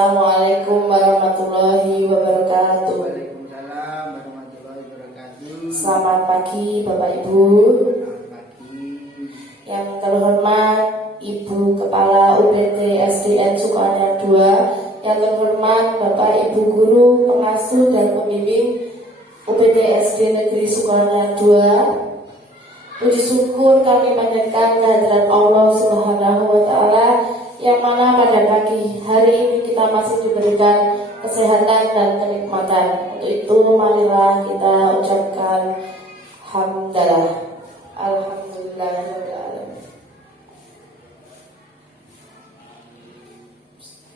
Assalamualaikum warahmatullahi wabarakatuh. Waalaikumsalam warahmatullahi wabarakatuh. Selamat pagi Bapak Ibu. Selamat pagi. Yang terhormat Ibu Kepala UPT SDN Sukoharjo 2, yang terhormat Bapak Ibu Guru, Pengasuh dan Pembimbing UPT SD Negeri Sukoharjo 2. Puji syukur kami panjatkan kehadirat Allah Subhanahu wa Ta'ala, yang mana pada pagi hari ini kita masih diberikan kesehatan dan kenikmatan. Untuk itu marilah kita ucapkan hamdalah. Alhamdulillahirrahmanirrahim.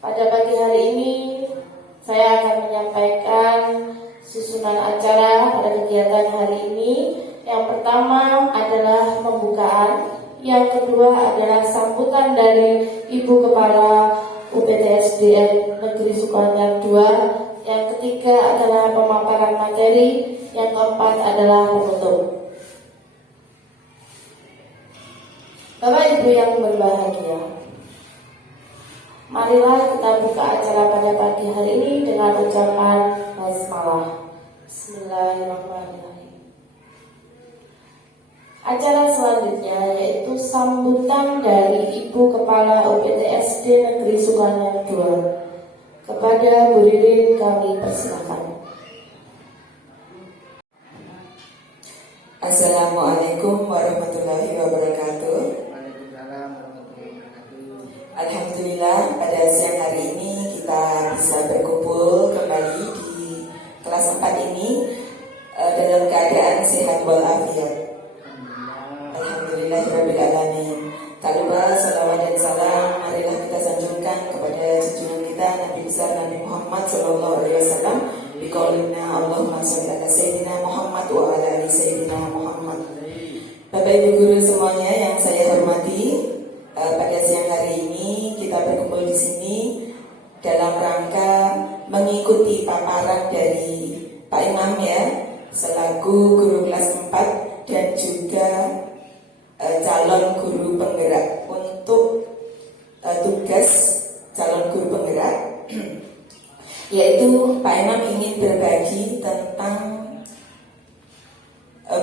Pada pagi hari ini saya akan menyampaikan susunan acara pada kegiatan hari ini. Yang pertama adalah pembukaan, yang kedua adalah sambutan dari Ibu Kepala UPT SDN Negeri Sukoharjo 2, yang ketiga adalah pemaparan materi, yang keempat adalah penutup. Bapak Ibu yang berbahagia, marilah kita buka acara pada pagi hari ini dengan ucapan basmalah. Bismillahirrahmanirrahim. Acara selanjutnya yaitu sambutan dari Ibu Kepala UPT SD Negeri Sukoharjo 2. Kepada Bu Ririn kami persilakan. Assalamualaikum warahmatullahi wabarakatuh. Waalaikumsalam warahmatullahi wabarakatuh. Alhamdulillah pada siang hari ini kita bisa berkumpul kembali di kelas 4 ini dalam keadaan sehat walafiat. Alhamdulillahirrahmanirrahim. Tak lupa salawat dan salam marilah kita sanjungkan kepada junjungan kita Nabi besar Nabi Muhammad sallallahu alaihi wasallam. Biqaulina Allahumma shalli ala sayyidina Muhammad wa ala ali sayyidina Muhammad. Bapak Ibu guru semuanya yang saya hormati, pada siang hari ini kita berkumpul di sini dalam rangka mengikuti paparan dari Pak Imam ya, selaku guru kelas 4 dan juga calon guru penggerak. Untuk tugas calon guru penggerak yaitu Pak Imam ingin berbagi tentang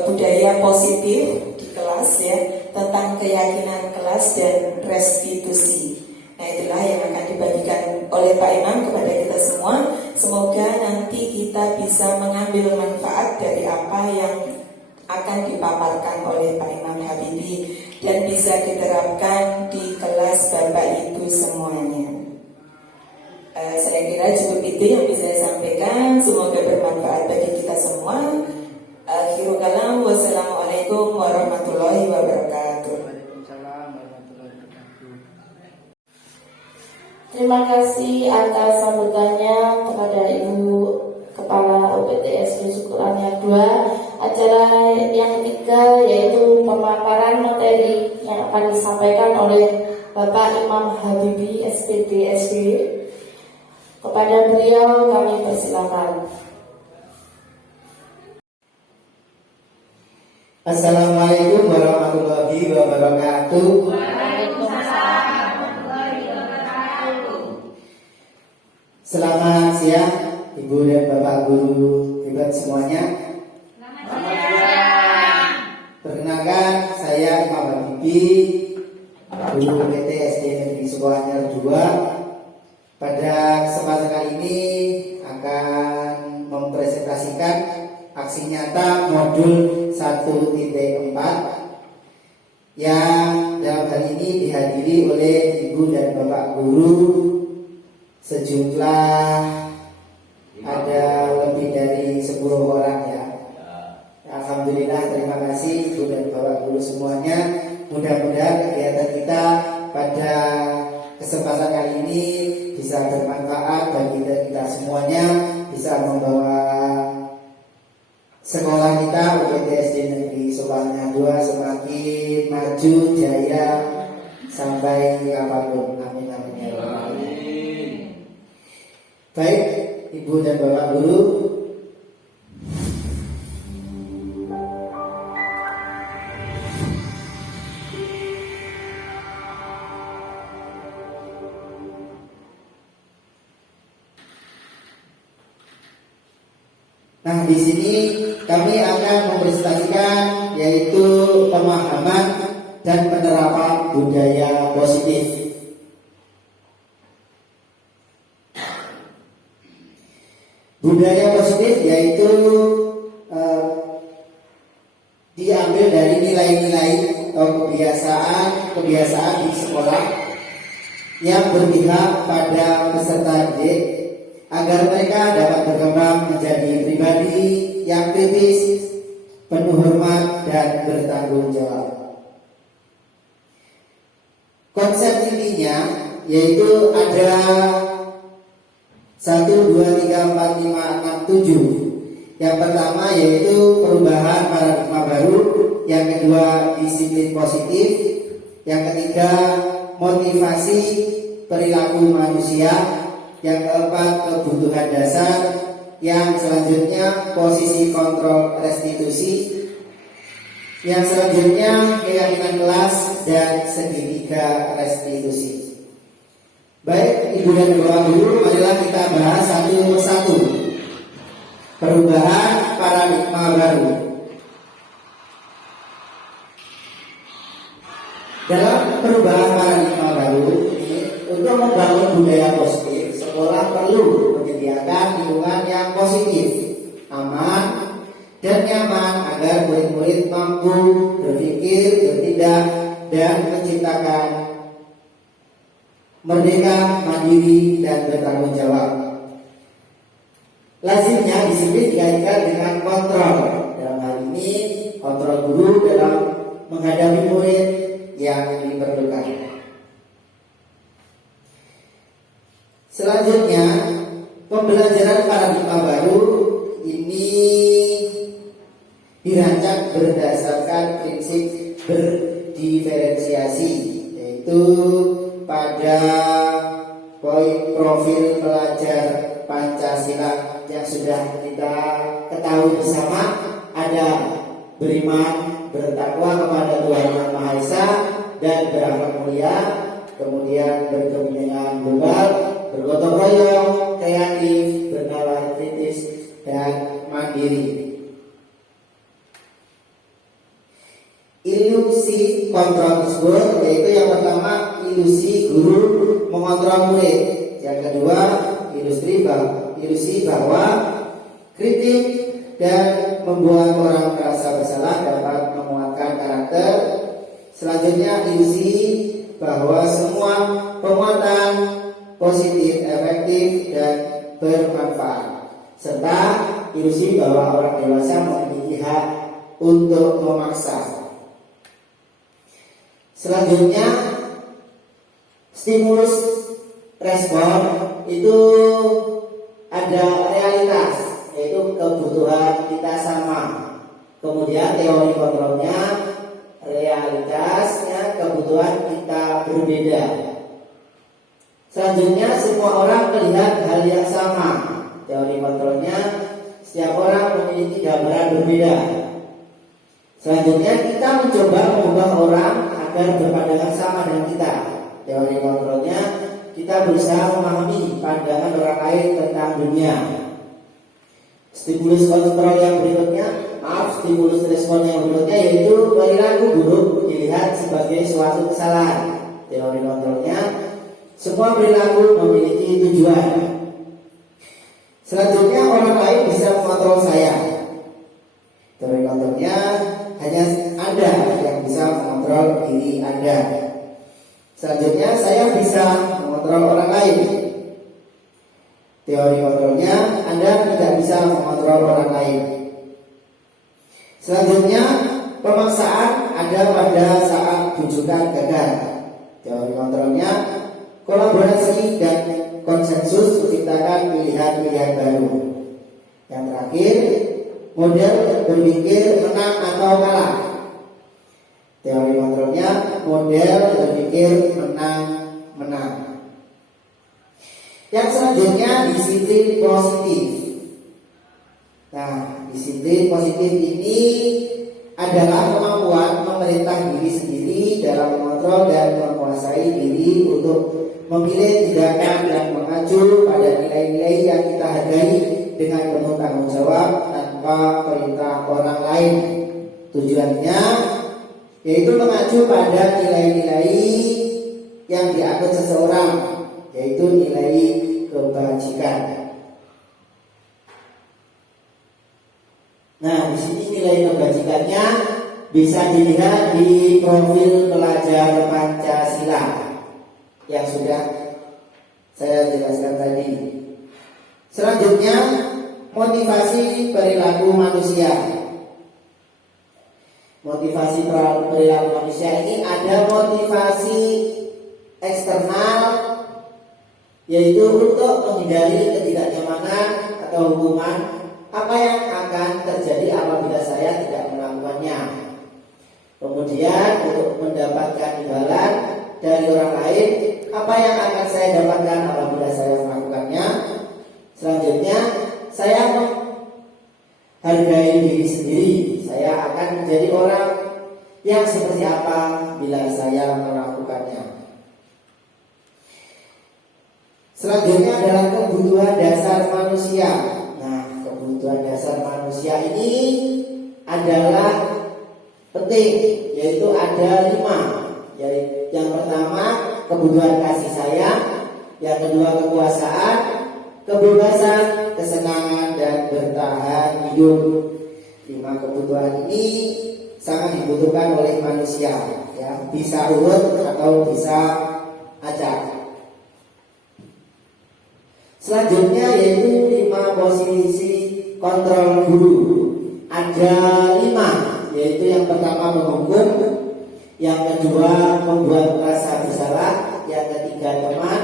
budaya positif di kelas ya, tentang keyakinan kelas dan restitusi. Nah itulah yang akan dibagikan oleh Pak Imam kepada kita semua. Semoga nanti kita bisa mengambil manfaat dari apa yang akan dipaparkan oleh Pak Imam Habibi dan bisa diterapkan di kelas Bapak Ibu semuanya. Saya kira cukup itu yang bisa saya sampaikan. Semoga bermanfaat bagi kita semua. Akhirul kalam, wassalamualaikum warahmatullahi wabarakatuh. Waalaikumsalam warahmatullahi wabarakatuh. Terima kasih atas sambutannya kepada Ibu Kepala UPT SD Sukoharjo 2. Acara yang ketiga yaitu pemaparan materi yang akan disampaikan oleh Bapak Imam Habibi SPD SW. Kepada beliau kami persilakan. Assalamualaikum warahmatullahi wabarakatuh. Selamat siang Ibu dan Bapak guru hebat semuanya. Perkenalkan, saya Imam Habibi, guru UPT SD Negeri Sukoharjo 2. Pada kesempatan kali ini akan mempresentasikan aksi nyata modul 1.4 yang dalam hal ini dihadiri oleh Ibu dan Bapak guru sejumlah ada lebih dari 10 orang ya. Alhamdulillah, terima kasih Ibu dan Bapak guru semuanya. Mudah-mudahan kegiatan kita pada kesempatan kali ini bisa bermanfaat bagi kita semuanya, bisa membawa sekolah kita UPT SD Negeri Sukoharjo 2 semakin maju jaya sampai kapanpun. Amin amin ya rabbal alamin. Baik Ibu dan Bapak guru, Nah, di sini kami akan mempresentasikan yaitu pemahaman dan penerapan budaya positif. Budaya positif yaitu diambil dari nilai-nilai atau kebiasaan di sekolah yang berpihak pada peserta didik agar mereka dapat berkembang menjadi pribadi yang kritis, penuh hormat dan bertanggung jawab. Konsep intinya yaitu ada 1, 2, 3, 4, 5, 6, 7. Yang pertama yaitu perubahan paradigma baru. Yang kedua disiplin positif. Yang ketiga motivasi perilaku manusia. Yang keempat kebutuhan dasar. Yang selanjutnya posisi kontrol restitusi. Yang selanjutnya keyakinan kelas dan segitiga restitusi. Baik, Ibu dan Bapak Guru, marilah kita bahas satu persatu. Perubahan paradigma baru. Dalam perubahan paradigma baru ini, untuk membangun budaya positif, sekolah perlu menyediakan lingkungan yang positif, aman, dan nyaman agar murid-murid mampu berpikir, bertindak, dan menciptakan merdeka, mandiri, dan bertanggung jawab. Lazimnya disiplin dikaitkan dengan kontrol. Dalam hal ini kontrol guru dalam menghadapi murid yang diperlukan. Selanjutnya pembelajaran paradigma baru ini dirancang berdasarkan prinsip berdiferensiasi, yaitu pada poin profil pelajar Pancasila yang sudah kita ketahui bersama, ada beriman, bertakwa kepada Tuhan Yang Maha Esa dan berakhlak mulia, kemudian berkepentingan global, bergotong royong, kreatif, bernalar kritis, dan mandiri. Ilusi kontrol tersebut yaitu yang pertama ilusi guru mengontrol murid, yang kedua ilusi bahwa kritik dan membuat orang merasa bersalah dapat menguatkan karakter. Selanjutnya ilusi bahwa semua penguatan positif, efektif, dan bermanfaat, serta ilusi bahwa orang dewasa memiliki hak untuk memaksa. Selanjutnya stimulus respon itu ada realitas, yaitu kebutuhan kita sama. Kemudian teori kontrolnya, realitasnya kebutuhan kita berbeda. Selanjutnya semua orang melihat hal yang sama. Teori kontrolnya, setiap orang memiliki gambaran berbeda. Selanjutnya kita mencoba mengubah orang agar berpandangan sama dengan kita. Teori kontrolnya, kita berusaha memahami pandangan orang lain tentang dunia. Stimulus kontrol yang berikutnya, stimulus respon yang berikutnya yaitu perilaku buruk dilihat sebagai suatu kesalahan. Teori kontrolnya, semua perilaku memiliki tujuan. Selanjutnya orang lain bisa mengontrol saya. Teori kontrolnya, hanya Anda yang bisa mengontrol diri Anda. Selanjutnya saya bisa mengontrol orang lain. Teori kontrolnya, Anda tidak bisa mengontrol orang lain. Selanjutnya pemaksaan ada pada saat bujukan gagal. Teori kontrolnya, kolaborasi dan konsensus menciptakan pilihan-pilihan baru. Yang terakhir, model berpikir menang atau kalah. Teori kontrolnya, model berpikir menang. Yang selanjutnya disiplin positif. Nah, disiplin positif ini adalah kemampuan memerintah diri sendiri dalam mengontrol dan menguasai diri untuk memilih tindakan yang mengacu pada nilai-nilai yang kita hargai dengan penuh tanggung jawab tanpa perintah orang lain. Tujuannya yaitu mengacu pada nilai-nilai yang dianut seseorang, yaitu nilai kebajikan. Nah, di sini nilai kebajikannya bisa dilihat di profil pelajar Pancasila yang sudah saya jelaskan tadi. Selanjutnya, motivasi perilaku manusia. Motivasi perilaku manusia ini ada motivasi eksternal, yaitu untuk menghindari ketidaknyamanan atau hukuman apa yang akan terjadi apabila saya tidak melakukannya. Kemudian untuk mendapatkan imbalan dari orang lain apa yang akan saya dapatkan apabila saya melakukannya. Selanjutnya, saya menghargai diri sendiri. Saya akan menjadi orang yang seperti apa bila saya melakukannya. Selanjutnya adalah kebutuhan dasar manusia. Nah, kebutuhan dasar manusia ini adalah penting, yaitu ada 5. Yang pertama, kebutuhan kasih sayang. Yang kedua, kekuasaan, kebebasan, kesenangan, dan bertahan hidup. 5 kebutuhan ini sangat dibutuhkan oleh manusia, ya, bisa urut atau bisa acak. Selanjutnya yaitu 5 posisi kontrol guru. Ada 5, yaitu yang pertama menghukum, yang kedua membuat merasa bersalah, yang ketiga teman,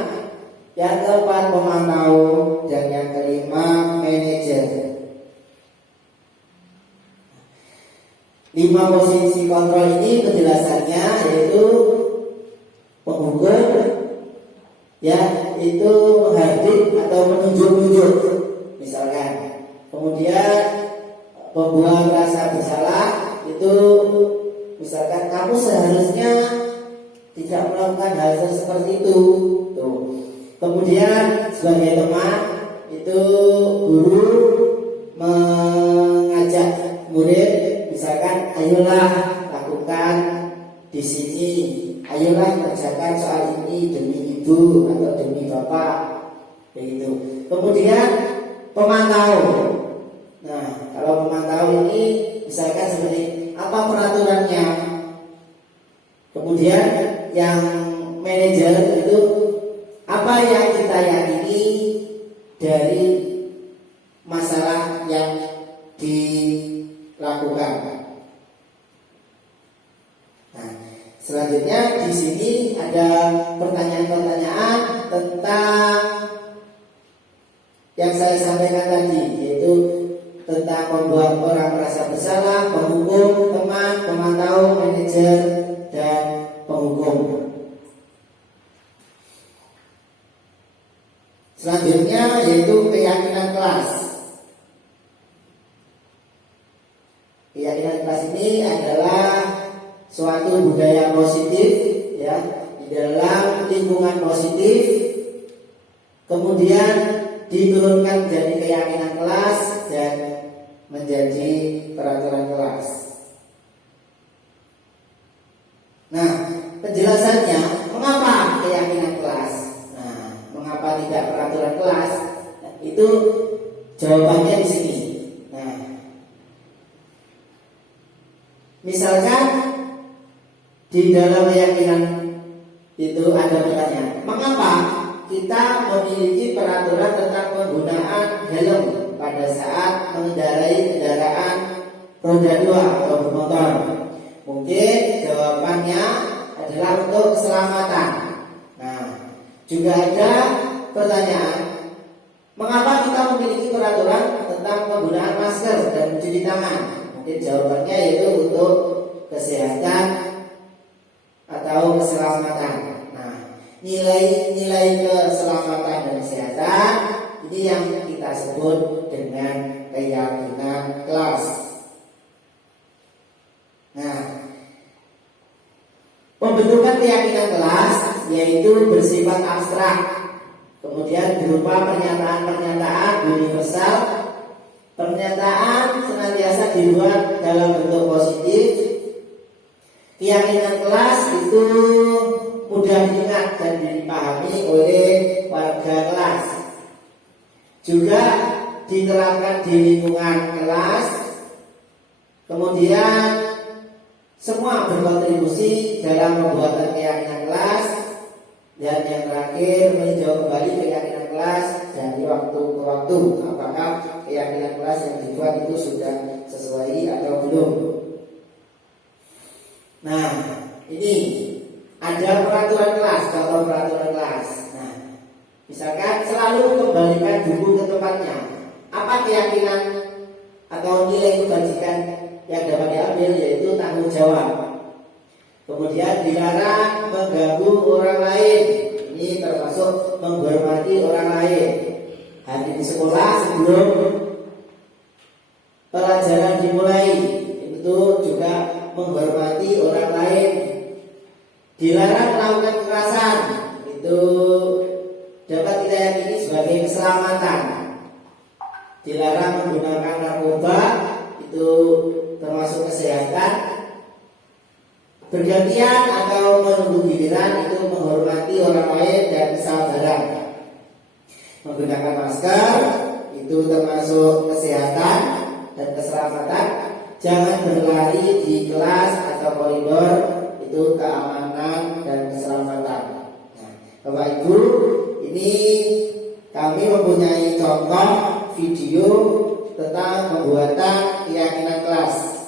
yang keempat pemantau, dan yang kelima manajer. 5 posisi kontrol ini penjelasannya yaitu penghukum, ya, itu menghardik atau menunjuk-nunjuk misalkan. Kemudian pembuat rasa bersalah itu misalkan kamu seharusnya tidak melakukan hal seperti itu. Tuh. Kemudian sebagai teman itu guru mengajak murid, misalkan ayolah lakukan di sini, ayolah kerjakan soal ini demi ibu atau demi bapak, begitu. Kemudian pemantau. Nah, kalau pemantau ini misalkan seperti apa peraturannya. Kemudian yang manajer itu apa yang kita yakini dari masalah yang dilakukan. Nah, selanjutnya di sini ada pertanyaan-pertanyaan tentang yang saya sampaikan tadi, yaitu tentang membuat orang merasa bersalah, penghukum, teman, pemantau, manajer, dan penghukum. Selanjutnya yaitu keyakinan kelas. Keyakinan kelas ini adalah suatu budaya positif, ya, di dalam lingkungan positif, kemudian diturunkan menjadi keyakinan kelas dan menjadi peraturan kelas. Nah, penjelasannya mengapa keyakinan kelas? Nah, mengapa tidak peraturan kelas? Nah, itu jawabannya di sini. Nah, misalkan di dalam keyakinan itu ada pertanyaan, mengapa kita memiliki peraturan tentang penggunaan helm pada saat mengendarai kendaraan roda 2 atau bermotor? Mungkin jawabannya adalah untuk keselamatan. Nah, juga ada pertanyaan, mengapa kita memiliki peraturan tentang penggunaan masker dan mencuci tangan? Mungkin jawabannya yaitu untuk kesehatan atau keselamatan. Nah, nilai-nilai keselamatan dan kesehatan ini yang kita sebut dengan keyakinan kelas. Nah, pembentukan keyakinan kelas yaitu bersifat abstrak, kemudian berupa pernyataan-pernyataan universal Pernyataan senantiasa dibuat dalam bentuk positif. Keyakinan kelas itu mudah diingat dan dipahami oleh warga kelas. Juga diterapkan di lingkungan kelas. Kemudian semua berkontribusi dalam pembuatan keyakinan kelas. Dan yang terakhir, meninjau kembali keyakinan kelas dari waktu ke waktu, apakah keyakinan kelas yang dibuat itu sudah sesuai atau belum. Nah, ini ada peraturan kelas, contoh peraturan kelas. Nah, misalkan selalu kembalikan buku ke tempatnya. Apa keyakinan atau nilai kebajikan yang dapat diambil, yaitu tanggung jawab. Kemudian dilarang mengganggu orang lain. Ini termasuk menghormati orang lain. Hadir di sekolah sebelum pelajaran dimulai, itu juga menghormati orang lain. Dilarang melakukan kekerasan. Itu dapat kita yakini sebagai keselamatan. Dilarang menggunakan narkoba. Itu termasuk kesehatan. Bergantian atau menunggu giliran itu menghormati orang lain dan kesabaran. Menggunakan masker itu termasuk kesehatan dan keselamatan. Jangan berlari di kelas atau koridor, itu keamanan dan keselamatan. Nah, Bapak Ibu, ini kami mempunyai contoh video tentang pembuatan keyakinan kelas.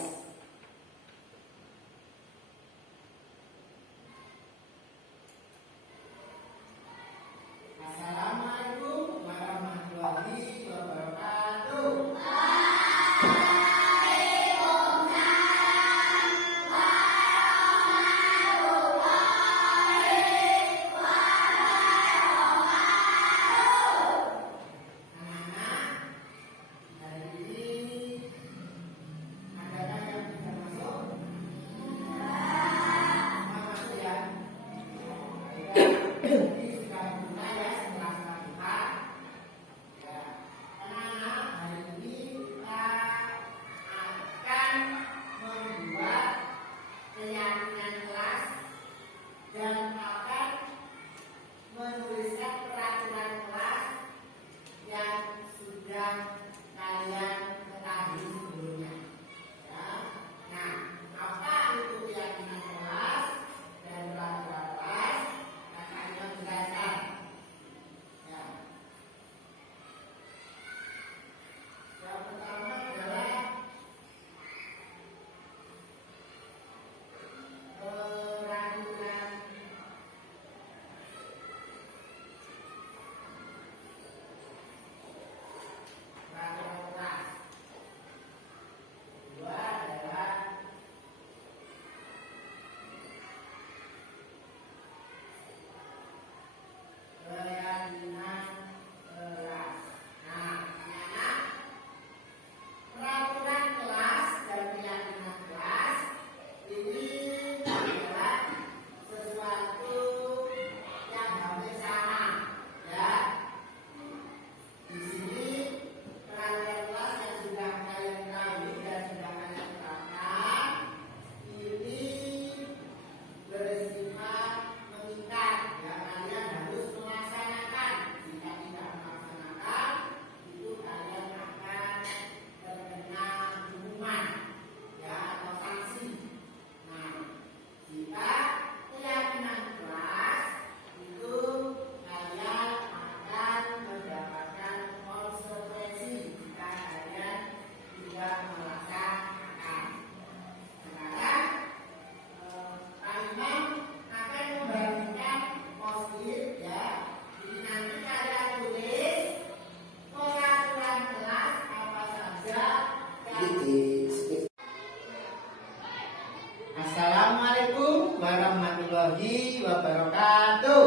Assalamualaikum warahmatullahi wabarakatuh.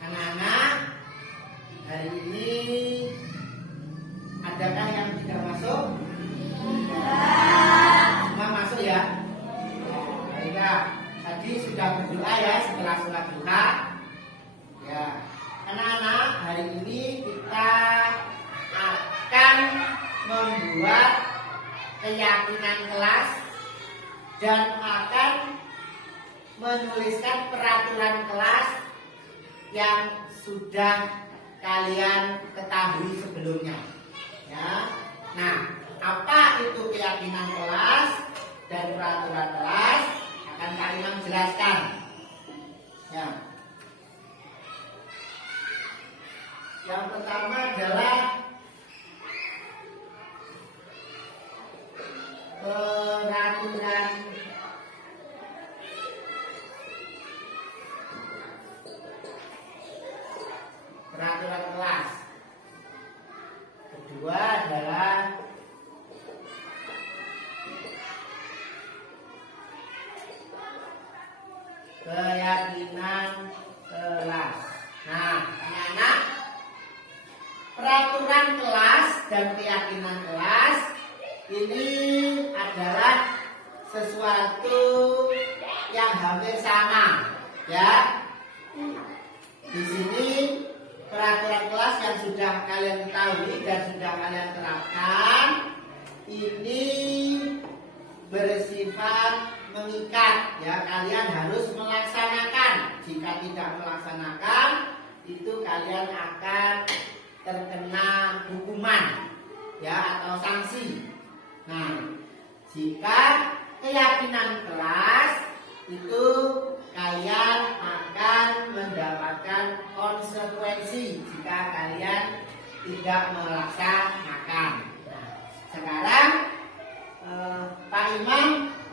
Anak-anak, hari ini adakah yang tidak masuk? Ya, tadi sudah berdoa ya setelah sholat duha. Ya, anak-anak, hari ini kita akan membuat keyakinan kelas dan akan menuliskan peraturan kelas yang sudah kalian ketahui sebelumnya. Ya, nah, apa itu keyakinan kelas dan peraturan kelas akan kalian jelaskan. Ya. Yang pertama adalah peraturan kelas. Kedua adalah keyakinan kelas. Nah, anak-anak, peraturan kelas dan keyakinan kelas ini adalah sesuatu yang hampir sama, ya. Di sini peraturan kelas yang sudah kalian ketahui dan sudah kalian terapkan ini bersifat mengikat, ya. Kalian harus melaksanakan. Jika tidak melaksanakan, itu kalian akan terkena hukuman, ya, atau sanksi. Nah, jika keyakinan kelas itu kalian akan mendapatkan konsekuensi jika kalian tidak melaksanakan. Nah, sekarang Pak Imam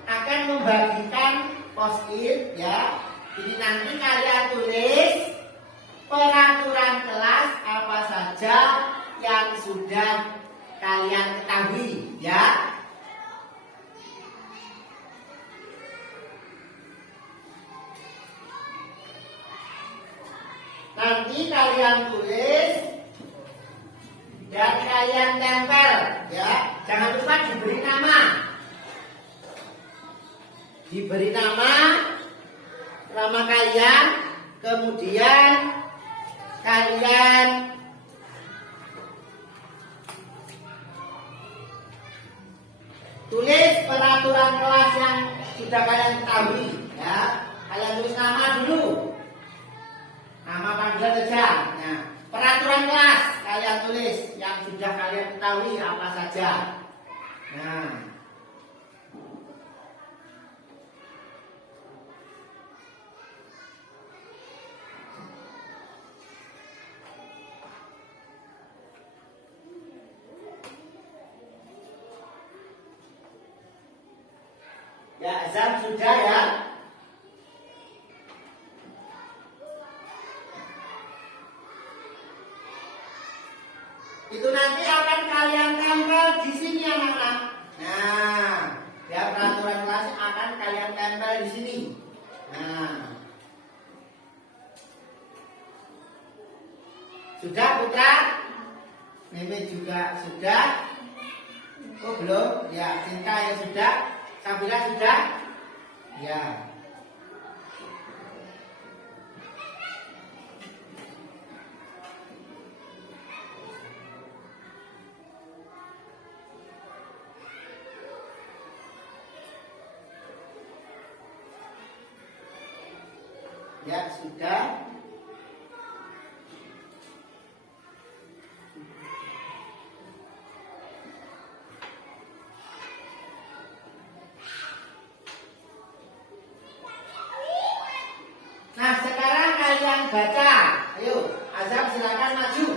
akan membagikan post-it, ya. Ini nanti kalian tulis peraturan kelas apa saja yang sudah kalian ketahui, ya. Nanti kalian tulis dan kalian tempel, ya. Jangan lupa diberi nama. Diberi nama kalian, kemudian kalian tulis peraturan kelas yang sudah kalian ketahui, ya. Kalian tulis nama dulu, nama panggilan saja. Nah, peraturan kelas kalian tulis yang sudah kalian ketahui apa saja. Nah, ya, azan sudah, ya. Itu nanti akan kalian tempel di sini, anak-anak. Nah, ya, peraturan kelas akan kalian tempel di sini. Nah, sudah, Putra? Mimi juga sudah. Oh, belum? Ya, Cinta yang sudah. Sabila sudah? Ya. Ya, sudah. Nah, sekarang kalian baca. Ayo, Azam silakan maju.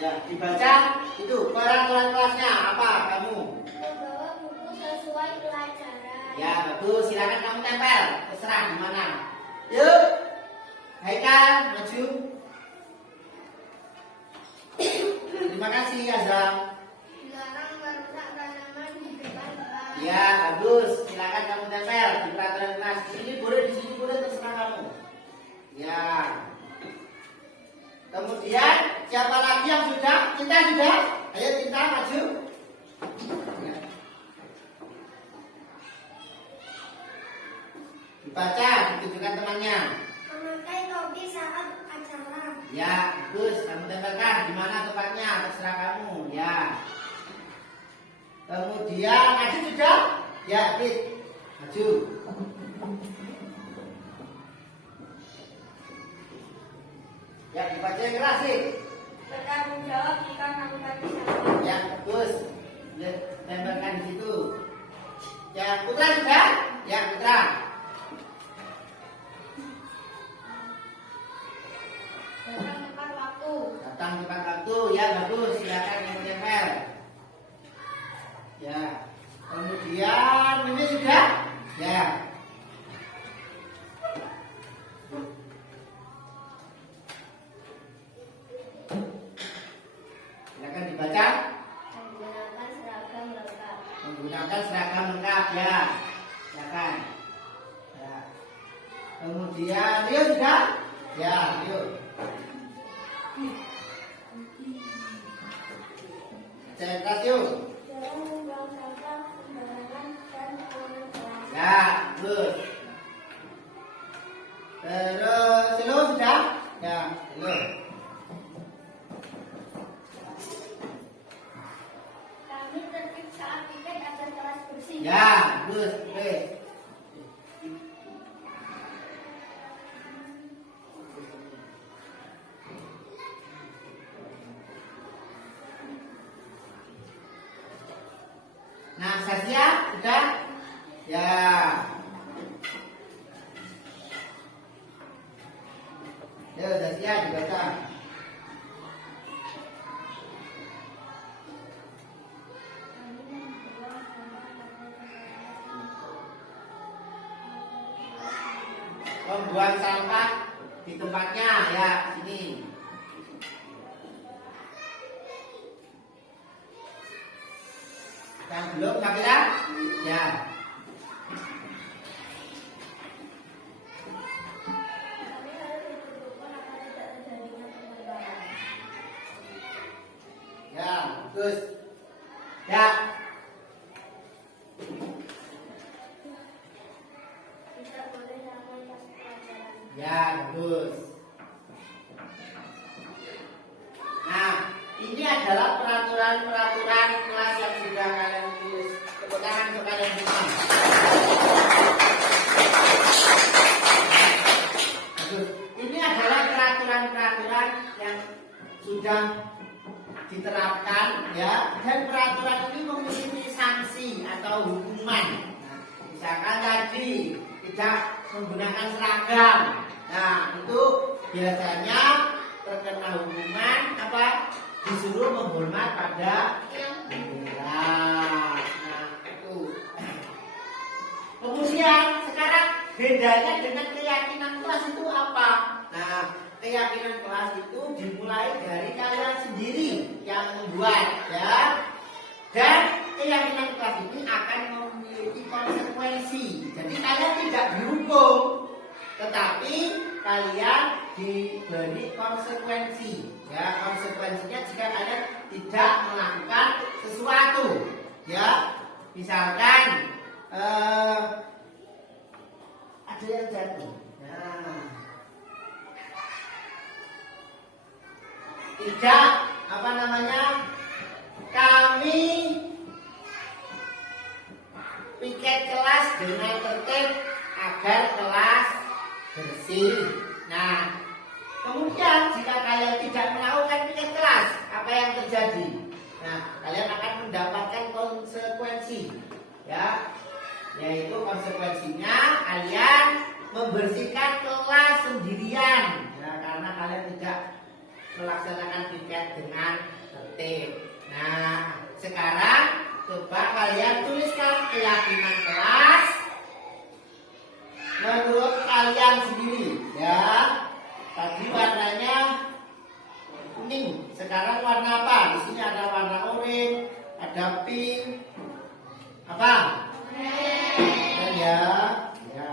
Ya, dibaca itu peraturan kelasnya apa kamu? Membawa buku sesuai pelajaran. Ya, bagus. Silakan kamu tempel. Terserah di mana. Yuk. Haikal, maju. Terima kasih, Azam. Dilarang merusak tanaman di depan bank. Ya, bagus. Silakan kamu tempel di peraturan kelas. Di sini boleh, terserah kamu. Ya. Kemudian siapa lagi yang sudah? Cinta sudah? Ayo Cinta maju. Ya. Dibaca, ditunjukkan temannya. Memakai topi saat acara. Ya, bagus. Kamu tempelkan di mana tempatnya, terserah kamu. Ya. Kemudian maju sudah? Ya, Dit. Maju. Ya, dibaca yang keras sih. Bertanggung jawab jika melakukan kesalahan. Ya, bagus. Tempelkan di situ. Ya, Putra sudah? Ya, Putra. Datang tepat waktu. Datang tepat waktu. Ya, bagus. Silakan yang menempel. Ya. Kemudian ini sudah? Ya. Silakan dibaca. Menggunakan seragam lengkap. Menggunakan seragam lengkap ya. Silakan. Ya. Kemudian Rio sudah? Ya, Rio. Cetak yuk. Jangan membuang sampah sembarangan dan mengelola kelas. Ya, terus. Terus Silo sudah? Ya, Silo. Kami tertib saat piket agar kelas bersih. Ya, terus. Oke. Nah, Sasya sudah? Ya. Ya, Sasya dibaca. Kami membuang sampah pada Membuang sampah di tempatnya ya, sini. Yang belum Sakira? Ya. Kami harus bersyukur agar tidak terjadinya penerbangan. Ya, terus. Ya. Tidak boleh ramai pas pelajaran. Ya, bagus. Nah, ini adalah peraturan-peraturan kelas yang sudah kalian tulis. Tepuk tangan untuk kalian semua. Bagus. Ini adalah peraturan-peraturan yang sudah diterapkan ya, dan peraturan ini memiliki sanksi atau hukuman. Nah, misalkan tadi tidak menggunakan seragam. Nah, itu biasanya terkena hukuman apa? Disuruh menghormat pada bendera. Nah, itu. Kemudian sekarang bedanya dengan keyakinan kelas itu apa? Nah, keyakinan kelas itu dimulai dari kalian sendiri yang membuat ya. Dan keyakinan kelas ini akan memiliki konsekuensi. Jadi kalian tidak dihukum, tetapi kalian diberi konsekuensi. Ya, konsekuensinya jika kalian tidak melakukan sesuatu. Ya, misalkan ada yang jatuh. Nah, tidak apa namanya? Kami piket kelas dengan tertib agar kelas bersih. Nah, kemudian jika kalian tidak melakukan piket kelas, apa yang terjadi? Nah, kalian akan mendapatkan konsekuensi, ya, yaitu konsekuensinya kalian membersihkan kelas sendirian, ya, karena kalian tidak melaksanakan piket dengan tertib. Nah, sekarang coba kalian tuliskan keyakinan kelas menurut kalian sendiri, ya. Tadi warnanya kuning, sekarang warna apa? Di sini ada warna oranye, ada pink, apa? Ya, ya.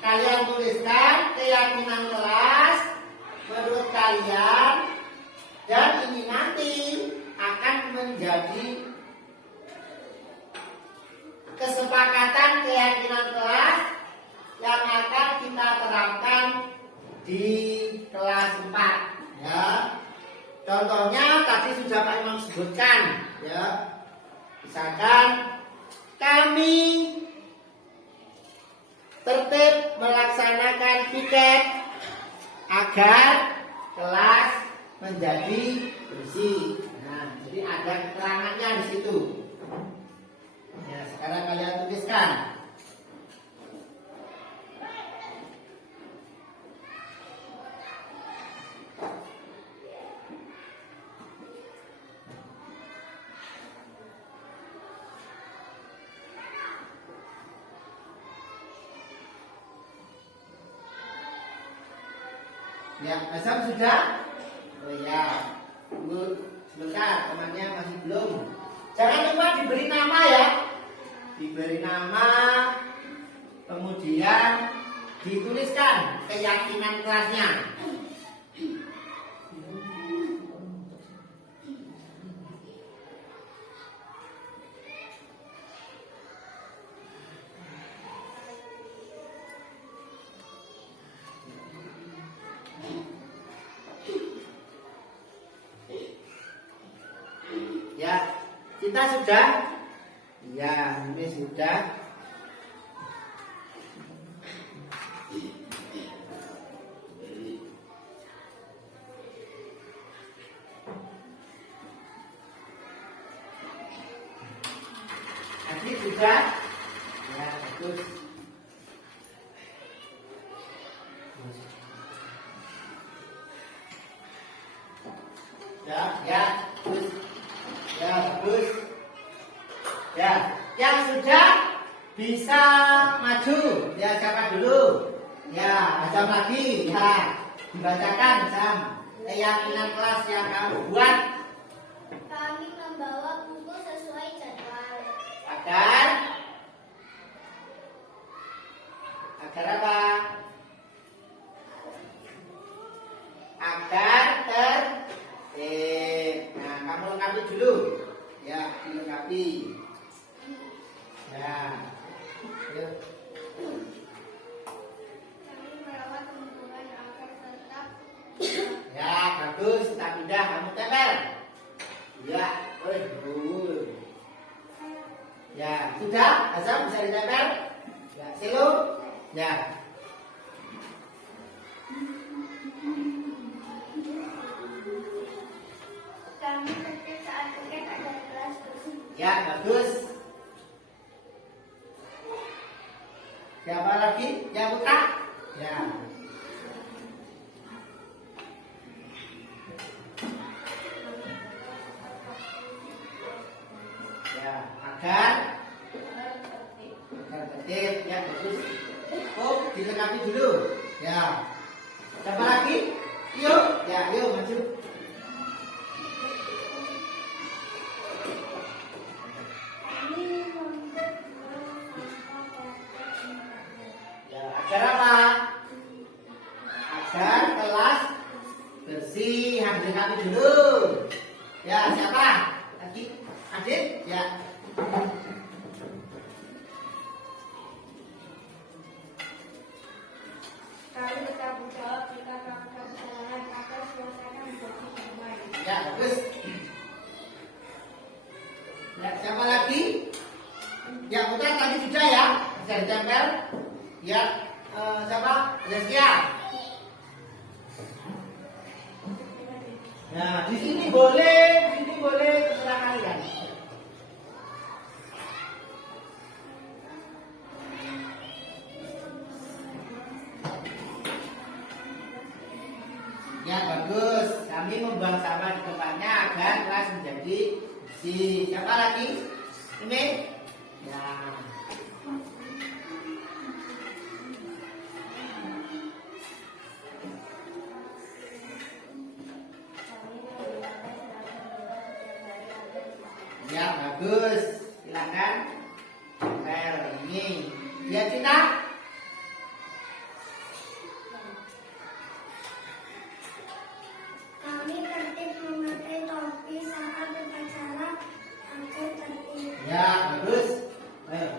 Kalian tuliskan keyakinan kelas menurut kalian, dan ini nanti akan menjadi kesepakatan keyakinan kelas yang akan kita terapkan di kelas 4 ya. Contohnya tadi sudah Pak Imam sebutkan ya. Misalkan kami tertib melaksanakan piket agar kelas menjadi bersih. Nah, jadi ada keterangannya di situ. Ya, sekarang kalian tuliskan. Ya, Azam sudah? Oh ya, tunggu sebentar, temannya masih belum. Jangan lupa diberi nama ya. Diberi nama, kemudian dituliskan keyakinan kelasnya. Ya, kita sudah. Ya, ini sudah. Tadi sudah. Ya, bagus. Ya, bagus. Ya, bagus. Ya, yang sudah bisa maju. Ya, siapa dulu? Ya, Azam lagi. Ya, dibacakan Azam. Keyakinan kelas yang kamu buat Kami membawa buku sesuai jadwal. agar apa? Agar tertib. Nah, kamu lengkapi dulu. Ya, dilengkapi. Ya. Yuk. Kami merawat lingkungan agar tetap Ya, bagus. Kita pindah. Kamu tempel. Ya, betul. Ya, sudah. Azam bisa ditempel. Ya, silo. Ya. kami tertib saat piket agar kelas bersih. Ya, bagus. Siapa lagi? Yang putra? Ya. Ya, agar tertib. Ya, bagus. Oh, dilengkapi dulu. Ya. Siapa lagi? Yuk. Ya, yuk maju. Kami membuang sampah plastik. Ya, agar apa? Agar kelas bersih. Harus dilengkapi dulu. Ya, siapa? Lagi? Adit? Ya. Kami bertanggung jawab jika melakukan kesalahan agar suasana menjadi damai. Ya, bagus. Ya, siapa lagi? Ya, putra tadi sudah ya. Bisa ditempel. Ya, siapa? Rezkia. Nah, di sini boleh, terserah kalian. Ya, bagus. Kami membuang sampah di tempatnya agar kelas menjadi bersih. Siapa lagi? Ini? Ya. Kami menggunakan seragam bola setiap hari agar Ya, bagus. Silakan. Tempel ini. Ya, Cina. kami tertib memakai topi saat berbicara agar tertib. Ya, bagus. Ayo.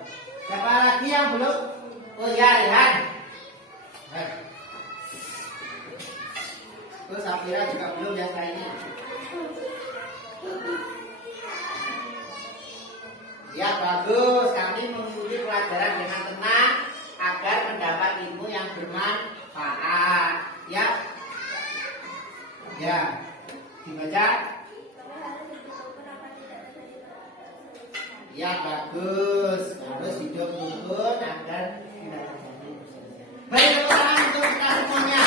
Ya bagus, kami mengikuti pelajaran dengan tenang agar mendapat ilmu yang bermanfaat. Ya, ya, dibaca. Kami harus hidup rukun apa tidak terjadi perselisihan. Ya bagus, harus hidup rukun agar tidak terjadi perselisihan. Baik, tepuk tangan untuk kita semuanya.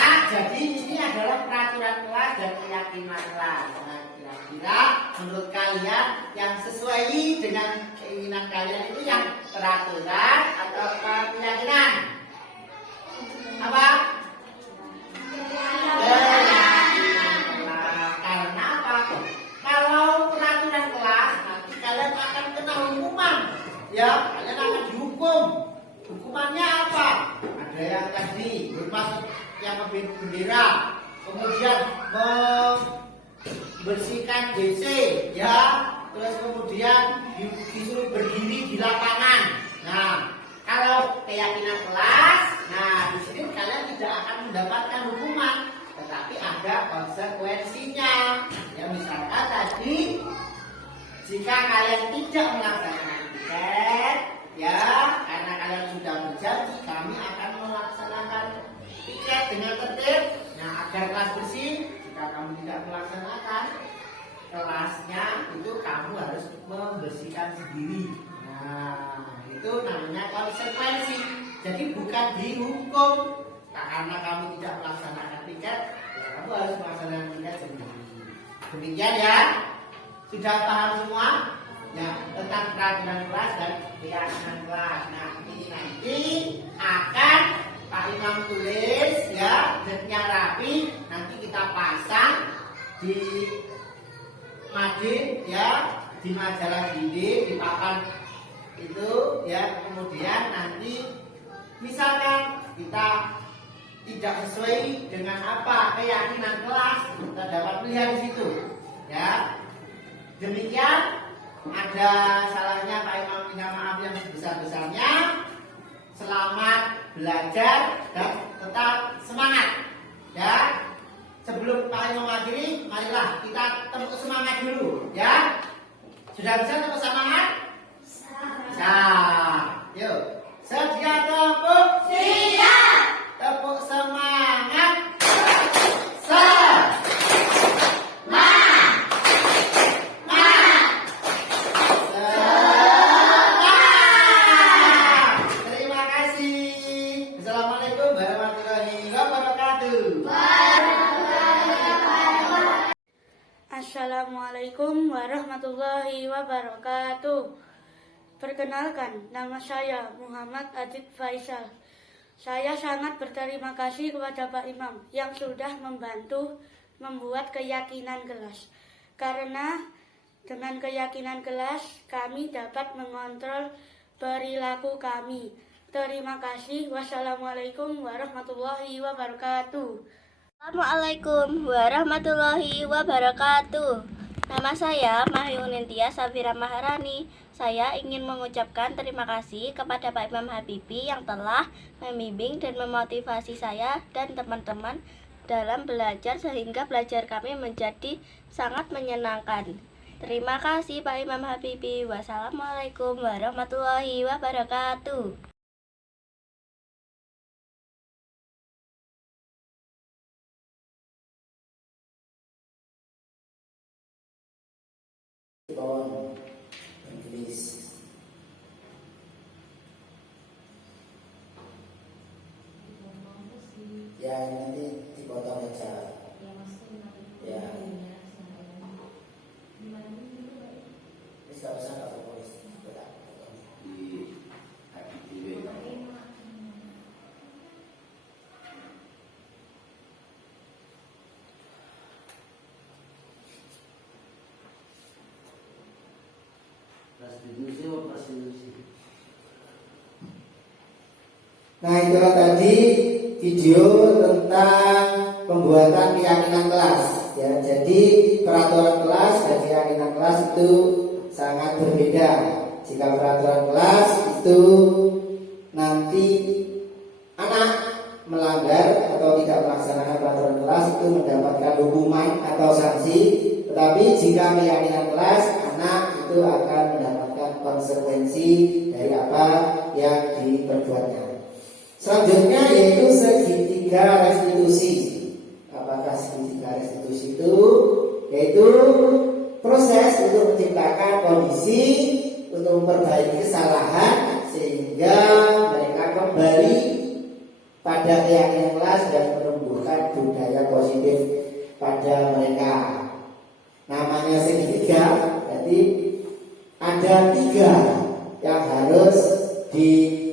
Nah, jadi ini adalah peraturan kelas dan keyakinan kelas. Nah, kira-kira menurut kalian yang sesuai dengan keinginan kalian itu yang peraturan atau keyakinan? Apa? Keyakinan kelas. Karena apa? Kalau peraturan kelas nanti kalian akan kena hukuman. Ya, kalian akan dihukum. Hukumannya apa? Ada yang tadi bermaksud yang bendera, kemudian membersihkan WC, ya, terus kemudian disuruh berdiri di lapangan. Nah, kalau keyakinan kelas, nah di sini kalian tidak akan mendapatkan hukuman, tetapi ada konsekuensinya. Ya, misalkan tadi, jika kalian tidak melaksanakan tiket, ya, karena kalian sudah berjanji kami akan melaksanakan tiket dengan tertib. Nah, agar kelas bersih, jika kamu tidak melaksanakan kelasnya, itu kamu harus membersihkan sendiri. Nah, itu namanya konsekuensi. Jadi bukan dihukum. Nah, karena kamu tidak melaksanakan tiket, ya kamu harus melaksanakan tiket sendiri. Demikian ya. Sudah paham semua? Ya, tentang peraturan kelas dan keyakinan kelas. Nah, ini nanti akan Pak Imam tulis ya, dan yang rapi nanti kita pasang di mading ya, di majalah dinding, di papan itu ya. Kemudian nanti misalkan kita tidak sesuai dengan apa keyakinan kelas, kita dapat melihat di situ ya. Demikian, ada salahnya Pak Imam minta maaf yang sebesar-besarnya. Selamat belajar dan tetap semangat ya. Sebelum Pak Imam mengakhiri, marilah kita tepuk semangat dulu ya. Sudah bisa tepuk semangat? Bisa. Yuk, sedia tepuk? Siap. Tepuk semangat. Assalamualaikum warahmatullahi wabarakatuh. Perkenalkan, nama saya Muhammad Adib Faisal. Saya sangat berterima kasih kepada Pak Imam yang sudah membantu membuat keyakinan kelas. Karena dengan keyakinan kelas, kami dapat mengontrol perilaku kami. Terima kasih. Wassalamualaikum warahmatullahi wabarakatuh. Assalamualaikum warahmatullahi wabarakatuh. Nama saya Mahyunintia Safira Maharani. Saya ingin mengucapkan terima kasih kepada Pak Imam Habibie yang telah membimbing dan memotivasi saya dan teman-teman dalam belajar sehingga belajar kami menjadi sangat menyenangkan. Terima kasih Pak Imam Habibie. Wassalamualaikum warahmatullahi wabarakatuh. Bawang Inggris. Ya nanti dipotong aja. Ya. Ini nggak usah nggak fokus. Nah, itulah tadi video tentang pembuatan keyakinan kelas ya. Jadi peraturan kelas dan keyakinan kelas itu sangat berbeda. Jika peraturan kelas itu nanti anak melanggar atau tidak melaksanakan peraturan kelas itu mendapatkan hukuman atau sanksi, tetapi jika keyakinan kelas, anak itu akan mendapatkan konsekuensi dari apa yang diperbuatnya. Selanjutnya yaitu segitiga restitusi. Apakah segitiga restitusi itu? Yaitu proses untuk menciptakan kondisi untuk memperbaiki kesalahan sehingga mereka kembali pada keyakinan kelas dan menumbuhkan budaya positif pada mereka. Namanya segitiga, jadi ada 3 yang harus dilalui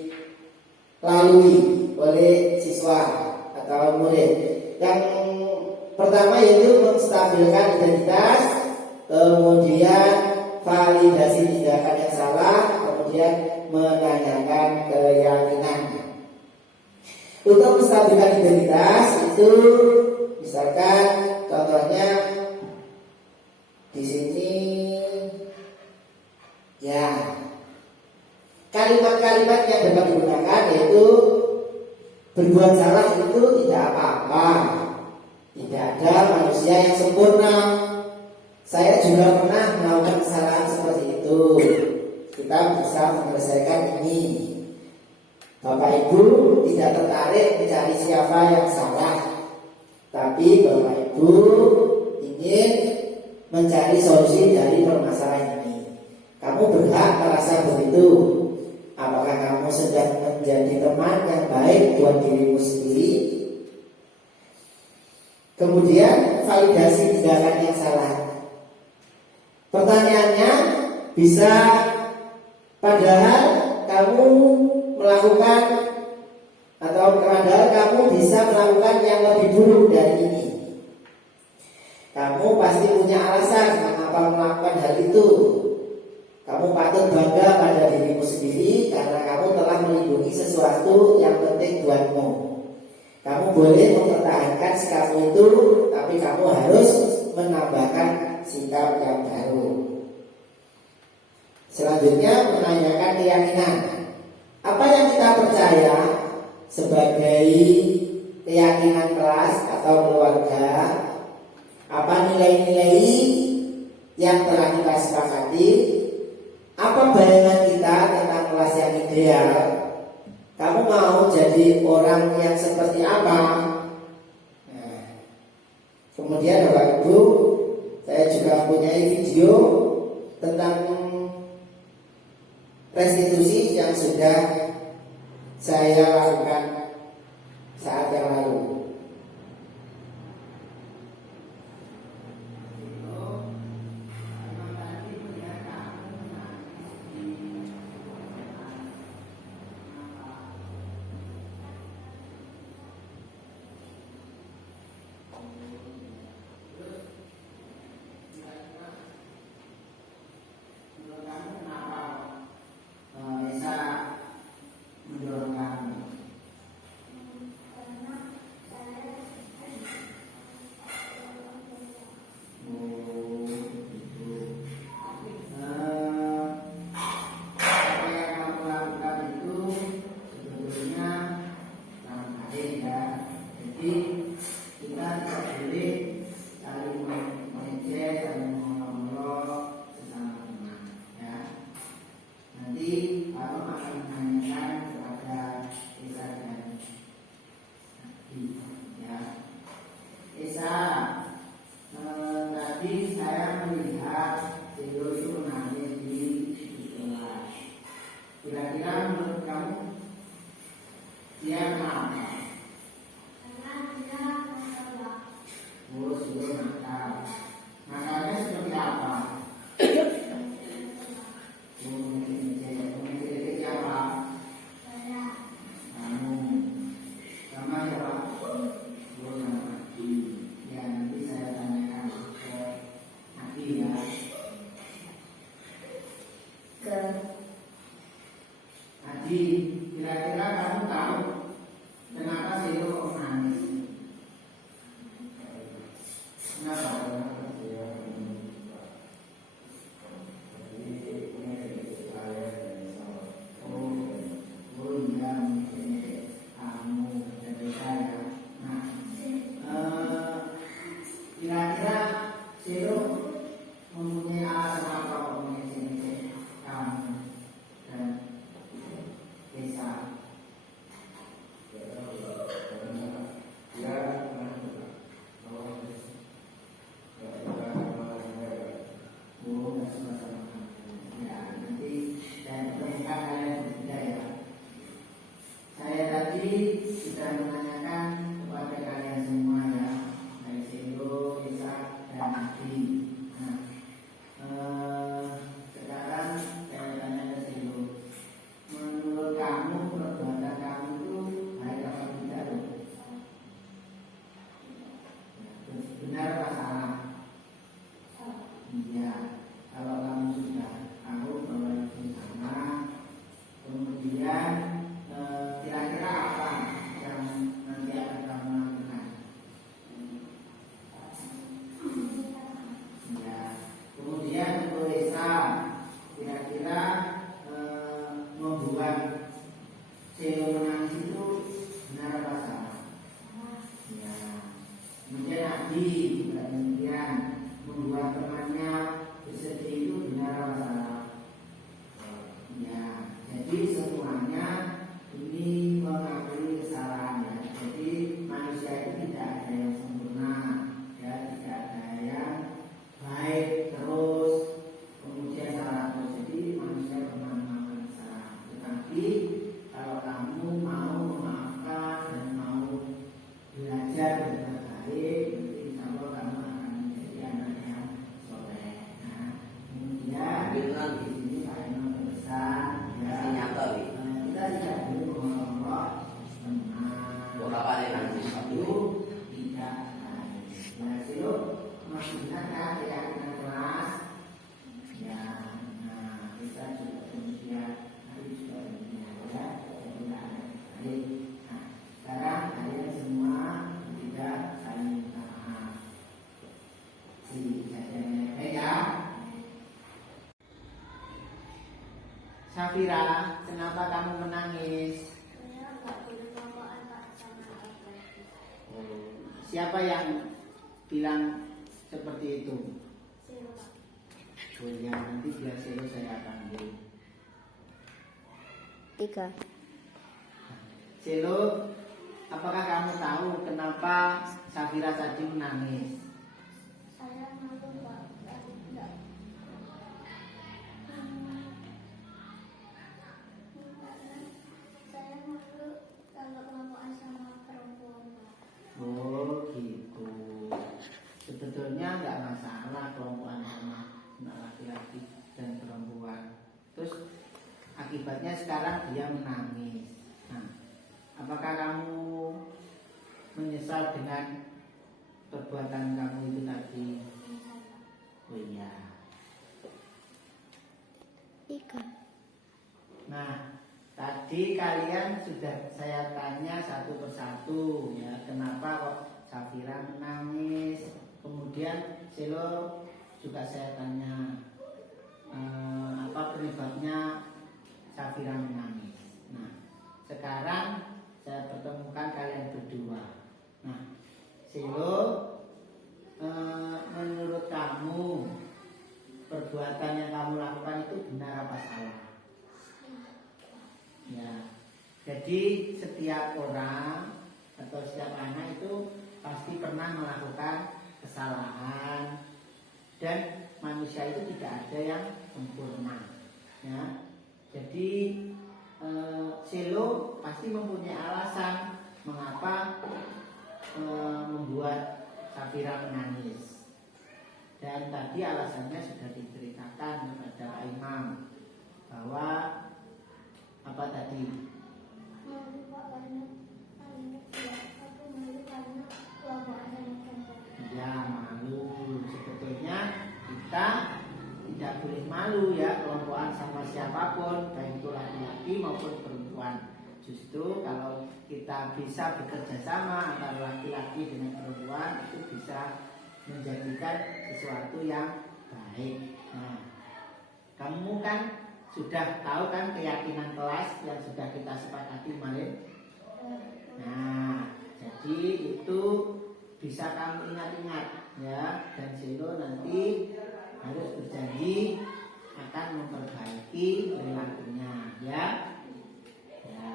oleh siswa atau murid. Yang pertama yaitu menstabilkan identitas, kemudian validasi tindakan yang salah, kemudian menanyakan keyakinan. Untuk menstabilkan identitas itu, misalkan contohnya di sini, ya kalimat-kalimat yang dapat digunakan yaitu berbuat salah itu tidak apa-apa, tidak ada manusia yang sempurna. Saya juga pernah melakukan kesalahan seperti itu. Kita bisa menyelesaikan ini. Bapak Ibu tidak tertarik mencari siapa yang salah, tapi Bapak Ibu ingin mencari solusi dari permasalahan ini. Kamu berhak merasa begitu. Apakah kamu sedang menjadi teman yang baik buat dirimu sendiri? Kemudian validasi tindakan yang salah. Pertanyaannya bisa, padahal kamu melakukan atau padahal kamu bisa melakukan yang lebih buruk dari ini. Kamu pasti punya alasan mengapa melakukan hal itu. Kamu patut bangga pada dirimu sendiri karena kamu telah melindungi sesuatu yang penting buatmu. Kamu boleh mempertahankan sikapmu itu, tapi kamu harus menambahkan sikap yang baru. Selanjutnya menanyakan keyakinan. Apa yang kita percaya sebagai keyakinan kelas atau keluarga? Apa nilai-nilai yang telah kita sepakati? Apa bayangan kita tentang kelas yang ideal? Kamu mau jadi orang yang seperti apa? Nah, kemudian Bapak Ibu, saya juga mempunyai video tentang restitusi yang sudah saya lakukan saat yang lalu. Safira, kenapa kamu menangis? Saya nggak boleh rokokan Pak sama Abah. Siapa yang bilang seperti itu? Saya Pak. Oh ya, nanti biar Selo saya panggil. 3. Selo, apakah kamu tahu kenapa Safira tadi menangis? Saya malu Pak. Aku nggak. Karena saya malu kalau rokokan sama perempuan Pak. Oh gitu. Sebetulnya nggak masalah kelompokan sama anak laki-laki dan perempuan. Terus akibatnya sekarang dia menangis. Nah, apakah kamu menyesal dengan perbuatan kamu itu tadi? Oh iya. 3. Nah, tadi kalian sudah saya tanya satu persatu ya, kenapa kok Safira menangis. Kemudian Selo juga saya tanya apa penyebabnya Safira menangis. Nah, sekarang saya pertemukan kalian berdua. Nah, Selo, menurut kamu perbuatan yang kamu lakukan itu benar apa salah? Ya, jadi setiap orang atau setiap anak itu pasti pernah melakukan kesalahan, dan manusia itu tidak ada yang sempurna. Ya, jadi Selo pasti mempunyai alasan mengapa membuat Safira menangis. Dan tadi alasannya sudah diceritakan kepada Pak Imam bahwa apa tadi? Malu Pak karena aku malu karena rokokan sama perempuan. Ya, malu. Sebetulnya kita tidak boleh malu ya kelompokan sama siapapun, baik itu laki-laki maupun perempuan. Justru kalau kita bisa bekerja sama antara laki-laki dengan perempuan, itu bisa menjadikan sesuatu yang baik. Nah, kamu kan sudah tahu kan keyakinan kelas yang sudah kita sepakati kemarin. Nah, jadi itu bisa kamu ingat-ingat ya, dan Selo nanti harus berjanji akan memperbaiki perilakunya ya. Ya.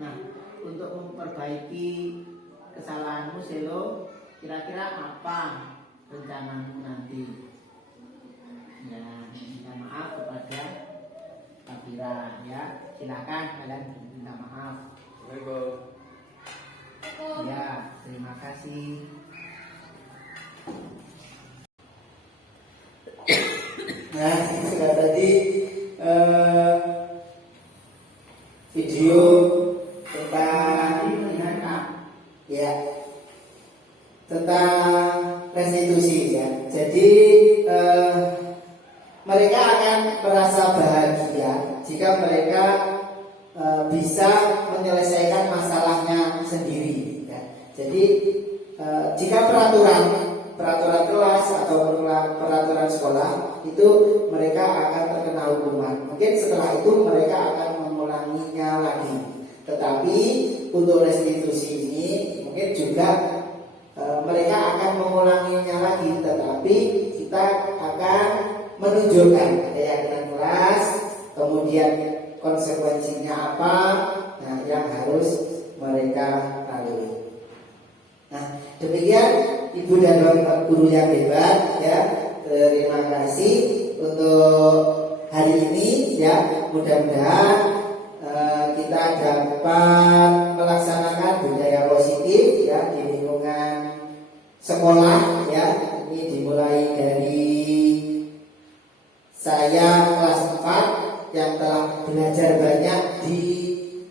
Nah, untuk memperbaiki kesalahanmu Selo, kira-kira apa rencanamu nanti? Ya, minta maaf kepada Safira ya. Silakan kalian minta maaf. Ya, terima kasih. Nah, sudah tadi video tentang ya tentang restitusi ya. Jadi mereka akan merasa bahagia jika mereka bisa menyelesaikan masalahnya sendiri ya. Jadi jika peraturan kelas atau peraturan sekolah itu mereka akan terkena hukuman. Mungkin setelah itu mereka akan mengulanginya lagi. Tetapi untuk restitusi ini mungkin juga mereka akan mengulanginya lagi. Tetapi kita akan menunjukkan keyakinan kelas, kemudian konsekuensinya apa, nah, yang harus mereka lalui. Nah, demikian Ibu dan Bapak guru yang hebat ya. Terima kasih untuk hari ini ya. Mudah-mudahan kita dapat melaksanakan budaya positif ya di lingkungan sekolah ya. Ini dimulai dari saya kelas 4 yang telah belajar banyak di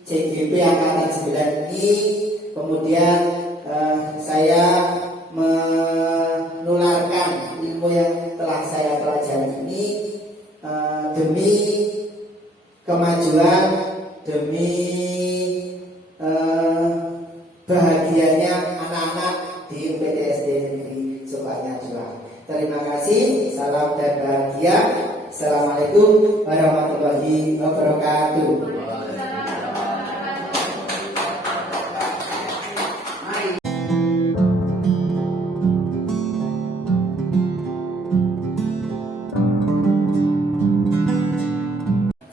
CGP angkatan 9 ini. Kemudian saya menularkan ilmu yang telah saya pelajari ini demi kemajuan, demi bahagianya anak-anak di UPTSD Negeri Sukanya Juang. Terima kasih, salam dan bahagia. Assalamualaikum warahmatullahi wabarakatuh.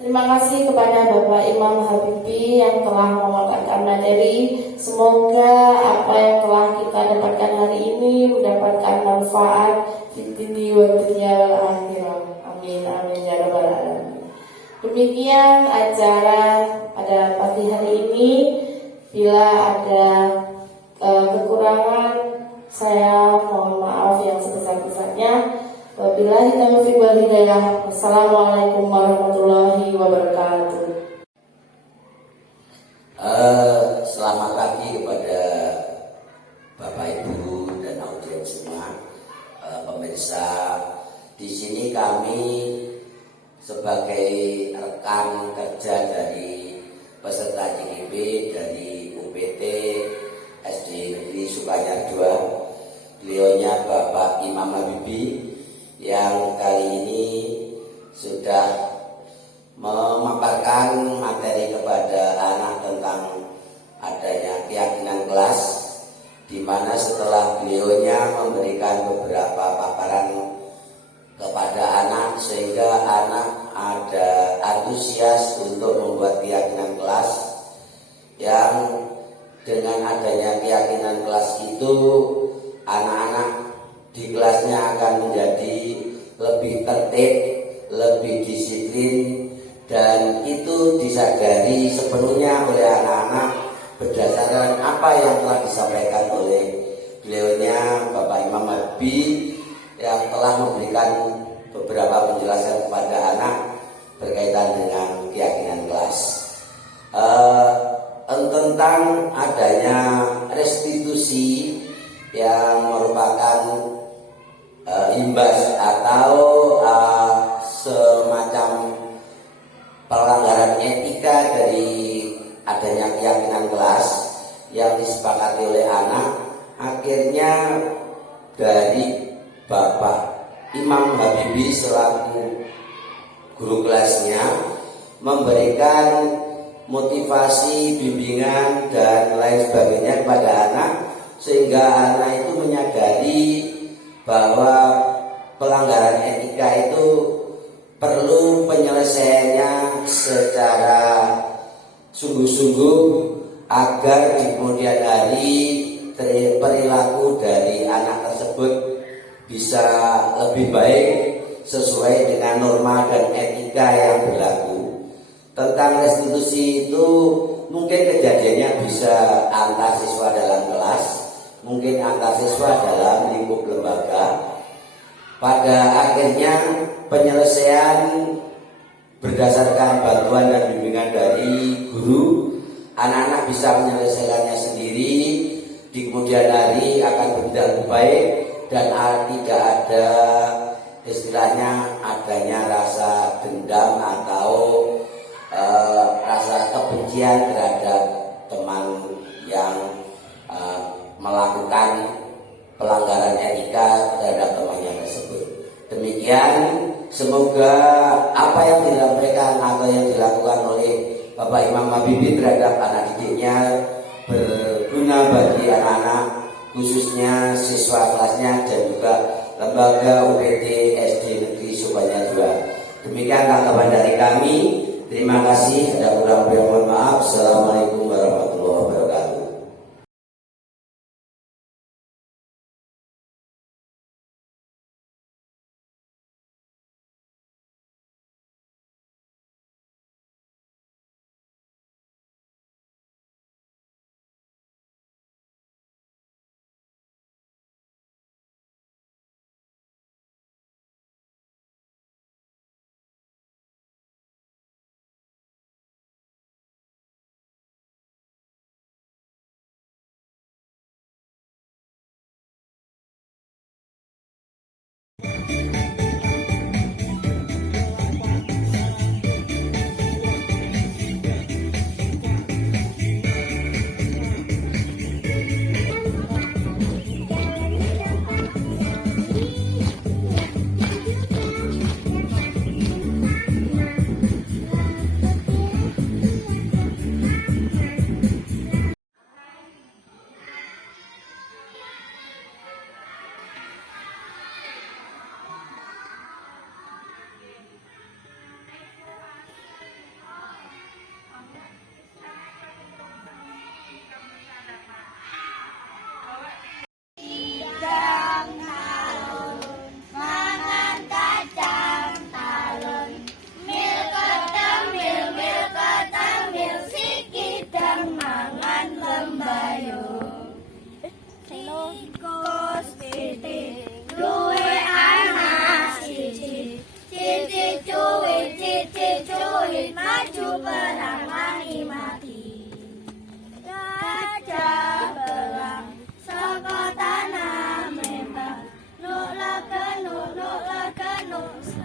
Terima kasih kepada Bapak Imam Habibie yang telah memaparkan materi. Semoga apa yang telah kita dapatkan hari ini mendapatkan manfaat fitni wa dunya wal akhirah. Amin amin ya rabbal alamin. Demikian acara pada pagi hari ini. Bila ada kekurangan, saya mohon maaf yang sebesar-besarnya. Wabillahi taufiq wal hidayah. Wassalamualaikum warahmatullahi wabarakatuh. Selamat pagi kepada Bapak Ibu dan audiens semua, pemirsa. Di sini kami sebagai rekan kerja dari peserta JGB dari UPT SD Negeri Sukanyar 2. Beliaunya Bapak Imam Habibie yang kali ini sudah memaparkan materi kepada anak tentang adanya keyakinan kelas, di mana setelah beliaunya memberikan beberapa paparan kepada anak sehingga anak ada antusias untuk membuat keyakinan kelas, yang dengan adanya keyakinan kelas itu anak-anak di kelasnya akan menjadi lebih tertib, lebih disiplin, dan itu disadari sepenuhnya oleh anak-anak berdasarkan apa yang telah disampaikan oleh beliaunya Bapak Imam Habibie yang telah memberikan beberapa penjelasan kepada anak berkaitan dengan keyakinan kelas. Tentang adanya restitusi yang merupakan imbas atau semacam pelanggaran etika dari adanya keyakinan kelas yang disepakati oleh anak, akhirnya dari Bapak Imam Habibie selaku guru kelasnya memberikan motivasi, bimbingan dan lain sebagainya kepada anak, sehingga anak itu menyadari bahwa pelanggaran etika itu perlu penyelesaiannya secara sungguh-sungguh agar di kemudian hari perilaku dari anak tersebut bisa lebih baik sesuai dengan norma dan etika yang berlaku. Tentang restitusi itu mungkin kejadiannya bisa antar siswa dalam kelas, mungkin antar siswa dalam lingkup lembaga. Pada akhirnya penyelesaian berdasarkan bantuan dan bimbingan dari guru, anak-anak bisa menyelesaikannya sendiri, di kemudian hari akan bertindak lebih baik dan tidak ada istilahnya adanya rasa dendam atau rasa kebencian terhadap teman yang melakukan pelanggaran etika terhadap temannya tersebut. Demikian, semoga apa yang disampaikan atau yang dilakukan oleh Bapak Imam Habibie terhadap anak didiknya berguna bagi anak-anak, khususnya siswa kelasnya dan juga lembaga UPT SD Negeri Sukanyar 2. Demikian tanggapan dari kami. Terima kasih. Ada kurang lebih mohon maaf. Assalamualaikum warahmatullahi wabarakatuh. untuk